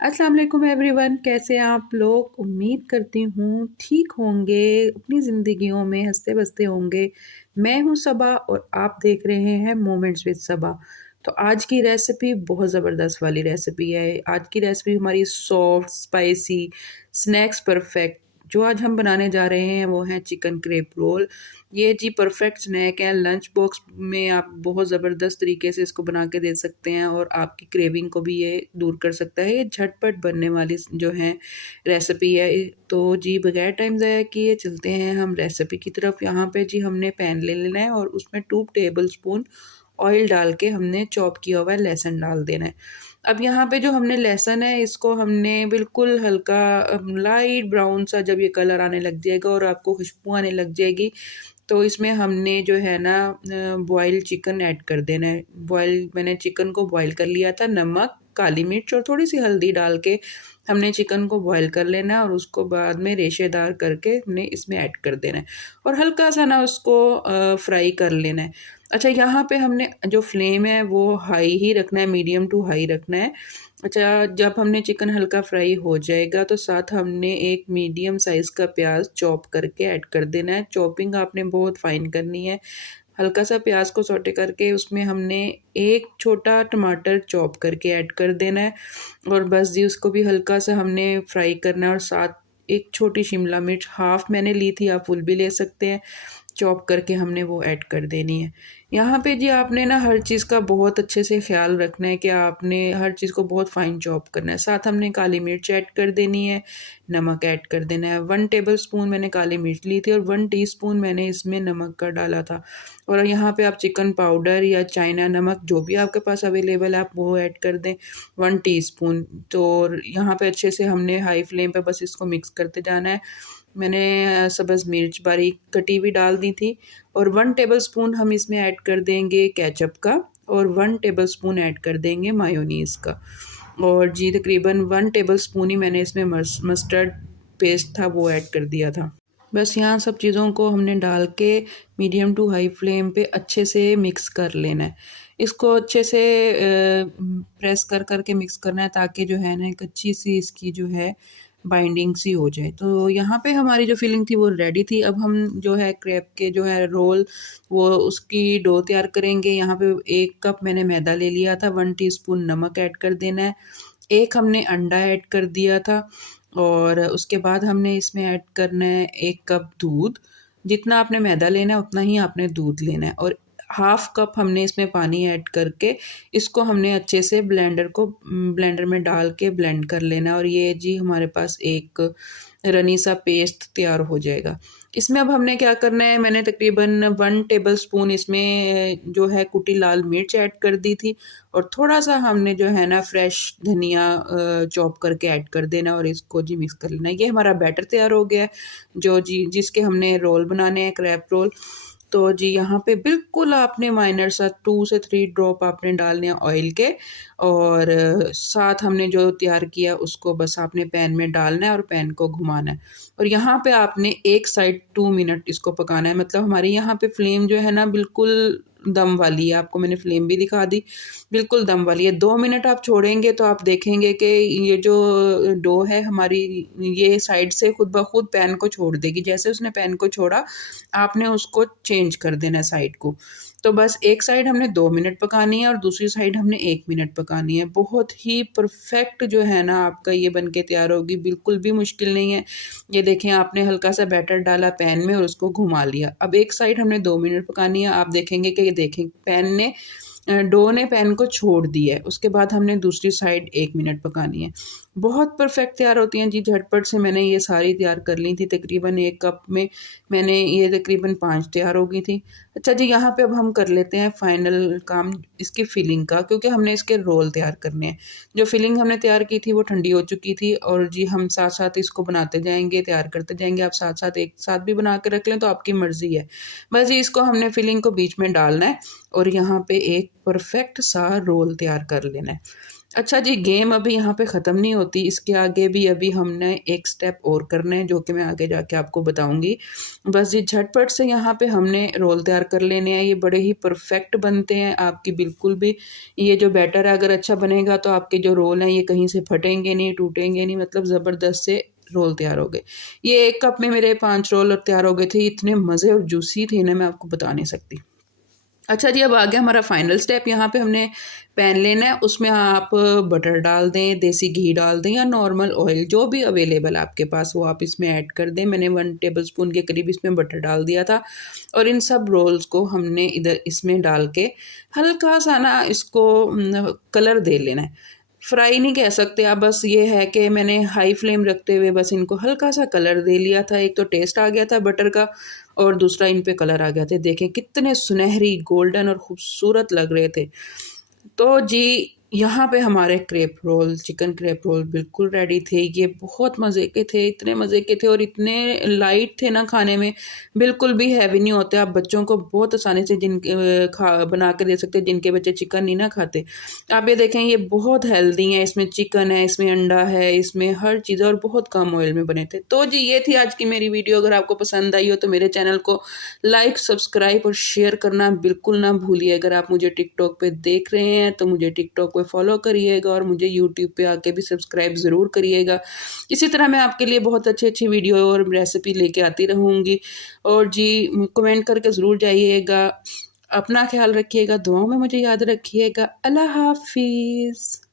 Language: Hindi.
अस्सलाम वालेकुम एवरीवन, कैसे हैं आप लोग? उम्मीद करती हूँ ठीक होंगे, अपनी ज़िंदगियों में हँसते-बसते होंगे। मैं हूँ सबा और आप देख रहे हैं मोमेंट्स विद सबा। तो आज की रेसिपी बहुत ज़बरदस्त वाली रेसिपी है। आज की रेसिपी हमारी सॉफ्ट, स्पाइसी, स्नैक्स परफेक्ट। जो आज हम बनाने जा रहे हैं वो है चिकन क्रेप रोल। ये जी परफेक्ट स्नैक है, लंच बॉक्स में आप बहुत ज़बरदस्त तरीके से इसको बना के दे सकते हैं और आपकी क्रेविंग को भी ये दूर कर सकता है। ये झटपट बनने वाली जो है रेसिपी है। तो जी बगैर टाइम ज़ाया किए चलते हैं हम रेसिपी की तरफ। यहाँ पे जी हमने पैन ले लेना है और उसमें 2 टेबल स्पून ऑयल डाल के हमने चॉप किया हुआ लहसुन डाल देना है। अब यहाँ पे जो हमने लहसुन है इसको हमने बिल्कुल हल्का लाइट ब्राउन सा जब ये कलर आने लग जाएगा और आपको खुशबू आने लग जाएगी, तो इसमें हमने जो है ना बॉयल चिकन ऐड कर देना है। मैंने चिकन को बॉयल कर लिया था, नमक, काली मिर्च और थोड़ी-सी हल्दी डाल के हमने चिकन को बॉयल कर लेना है और उसको बाद में रेशेदार करके हमने इसमें ऐड कर देना है और हल्का-सा ना उसको फ्राई कर लेना है। अच्छा, यहाँ पे हमने जो फ्लेम है वो हाई ही रखना है, मीडियम टू हाई रखना है। अच्छा, जब हमने चिकन हल्का फ्राई हो जाएगा तो साथ हमने एक मीडियम साइज़ का प्याज़ चॉप करके ऐड कर देना है। चॉपिंग आपने बहुत फाइन करनी है। हल्का-सा प्याज़ को सौटे करके उसमें हमने एक छोटा टमाटर चॉप करके ऐड कर देना है और बस जी उसको भी हल्का-सा हमने फ्राई करना है और साथ एक छोटी शिमला मिर्च हाफ़ मैंने ली थी, आप फुल भी ले सकते हैं। चॉप करके हमने वो ऐड कर देनी है। यहाँ पे जी आपने ना हर चीज़ का बहुत अच्छे से ख़्याल रखना है कि आपने हर चीज़ को बहुत फ़ाइन चॉप करना है। साथ हमने काली मिर्च ऐड कर देनी है, नमक ऐड कर देना है। 1 टेबलस्पून मैंने काली मिर्च ली थी और 1 टीस्पून मैंने इसमें नमक का डाला था। और यहाँ पे आप चिकन पाउडर या चाइना नमक जो भी आपके पास अवेलेबल है आप वो ऐड कर दें, 1 टीस्पून। तो यहाँ पे अच्छे से हमने हाई फ्लेम पे बस इसको मिक्स करते जाना है। मैंने सब्ज़ मिर्च बारीक कटी हुई डाल दी थी और 1 टेबलस्पून हम इसमें ऐड कर देंगे केचअप का और 1 टेबलस्पून ऐड कर देंगे मायोनीज़ का। और जी तकरीबन 1 टेबलस्पून ही मैंने इसमें मस्टर्ड पेस्ट था वो ऐड कर दिया था। बस यहाँ सब चीज़ों को हमने डाल के मीडियम टू हाई फ्लेम पे अच्छे से मिक्स कर लेना है। इसको अच्छे से प्रेस कर के मिक्स करना है ताकि जो है ना एक अच्छी-सी इसकी जो है बाइंडिंग सी हो जाए। तो यहाँ पे हमारी जो फिलिंग थी वो रेडी थी। अब हम जो है क्रेप के जो है रोल वो उसकी डो तैयार करेंगे। यहाँ पे 1 कप मैंने मैदा ले लिया था, 1 टीस्पून नमक ऐड कर देना है, 1 हमने अंडा ऐड कर दिया था और उसके बाद हमने इसमें ऐड करना है 1 कप दूध। जितना आपने मैदा लेना है उतना ही आपने दूध लेना है और हाफ़ कप हमने इसमें पानी ऐड करके इसको हमने अच्छे से ब्लेंडर में डाल के ब्लेंड कर लेना है और ये जी हमारे पास एक रनी सा पेस्ट तैयार हो जाएगा। इसमें अब हमने क्या करना है, मैंने तकरीबन 1 टेबलस्पून इसमें जो है कुटी लाल मिर्च ऐड कर दी थी और थोड़ा-सा हमने जो है ना फ्रेश धनिया चॉप करके ऐड कर देना और इसको जी मिक्स कर लेना है। ये हमारा बैटर तैयार हो गया है, जो जी जिसके हमने रोल बनाने हैं, क्रैप रोल। तो जी यहाँ पे बिल्कुल आपने माइनर सा 2 से 3 ड्रॉप आपने डालने हैं ऑयल के और साथ हमने जो तैयार किया उसको बस आपने पैन में डालना है और पैन को घुमाना है। और यहाँ पे आपने एक साइड 2 मिनट इसको पकाना है, मतलब हमारे यहाँ पे फ्लेम जो है ना बिल्कुल दम वाली है, आपको मैंने फ्लेम भी दिखा दी, बिल्कुल दम वाली है। 2 मिनट आप छोड़ेंगे तो आप देखेंगे कि ये जो डो है हमारी ये साइड से खुद ब खुद पैन को छोड़ देगी। जैसे उसने पैन को छोड़ा आपने उसको चेंज कर देना है साइड को। तो बस एक साइड हमने 2 मिनट पकानी है और दूसरी साइड हमने 1 मिनट पकानी है। बहुत ही परफेक्ट जो है ना आपका ये बन के तैयार होगी, बिल्कुल भी मुश्किल नहीं है। ये देखें आपने हल्का-सा बैटर डाला पैन में और उसको घुमा लिया। अब एक साइड हमने 2 मिनट पकानी है, आप देखेंगे कि ये देखें पैन ने डो ने पैन को छोड़ दिया है। उसके बाद हमने दूसरी साइड 1 मिनट पकानी है। बहुत परफेक्ट तैयार होती हैं जी, झटपट से मैंने ये सारी तैयार कर ली थी। तकरीबन 1 कप में मैंने ये तकरीबन 5 तैयार हो गई थी। अच्छा जी, यहाँ पे अब हम कर लेते हैं फाइनल काम इसकी फिलिंग का, क्योंकि हमने इसके रोल तैयार करने हैं। जो फिलिंग हमने तैयार की थी वो ठंडी हो चुकी थी और जी हम साथ-साथ इसको बनाते जाएँगे, तैयार करते जाएँगे। आप साथ-साथ एक साथ भी बना के रख लें तो आपकी मर्ज़ी है। बस जी इसको हमने फिलिंग को बीच में डालना है और यहाँ पे एक परफेक्ट सा रोल तैयार कर लेना है। अच्छा जी, गेम अभी यहाँ पे ख़त्म नहीं होती, इसके आगे भी अभी हमने एक स्टेप और करना है, जो कि मैं आगे जाके आपको बताऊँगी। बस जी, झटपट से यहाँ पे हमने रोल तैयार कर लेने हैं, ये बड़े ही परफ़ेक्ट बनते हैं, आपकी बिल्कुल भी ये जो बैटर है अगर अच्छा बनेगा तो आपके जो रोल हैं ये कहीं से फटेंगे नहीं, टूटेंगे नहीं, मतलब ज़बरदस्त से रोल तैयार हो गए। ये 1 कप में मेरे 5 रोल तैयार हो गए थे, इतने मज़े और जूसी थे ना, मैं आपको बता नहीं सकती। अच्छा जी, अब आ गया हमारा फाइनल स्टेप। यहाँ पे हमने पैन लेना है, उसमें आप बटर डाल दें, देसी घी डाल दें या नॉर्मल ऑयल, जो भी अवेलेबल है आपके पास वो आप इसमें ऐड कर दें। मैंने 1 टेबलस्पून के करीब इसमें बटर डाल दिया था और इन सब रोल्स को हमने इधर इसमें डाल के हल्का-सा ना इसको कलर दे लेना है। फ्राई नहीं कह सकते आप, बस ये है कि मैंने हाई फ्लेम रखते हुए बस इनको हल्का-सा कलर दे लिया था। एक तो टेस्ट आ गया था बटर का और दूसरा इन पे कलर आ गया था। देखें कितने सुनहरी, गोल्डन और खूबसूरत लग रहे थे। तो जी, यहाँ पे हमारे crepe roll, chicken crepe roll बिल्कुल रेडी थे। ये बहुत मज़े के थे, इतने मज़े के थे और इतने लाइट थे ना खाने में, बिल्कुल भी हेवी नहीं होते। आप बच्चों को बहुत आसानी से खा बना के दे सकते हैं, जिनके बच्चे चिकन नहीं ना खाते। आप ये देखें, ये बहुत हेल्दी हैं, इसमें चिकन है, इसमें अंडा है, इसमें हर चीज़ और बहुत कम ऑयल में बने थे। तो जी, ये थी आज की मेरी वीडियो। अगर आपको पसंद आई हो तो मेरे चैनल को लाइक, सब्सक्राइब और शेयर करना बिल्कुल ना भूलिए। अगर आप मुझे टिकटॉक पे देख रहे हैं तो मुझे टिकटॉक पे फॉलो करिएगा और मुझे यूट्यूब पे आके भी सब्सक्राइब ज़रूर करिएगा। इसी तरह मैं आपके लिए बहुत अच्छी-अच्छी वीडियो और रेसिपी लेके आती रहूँगी और जी कमेंट करके ज़रूर जाइएगा। अपना ख़्याल रखिएगा, दुआओं में मुझे याद रखिएगा। अल्लाह हाफ़िज़।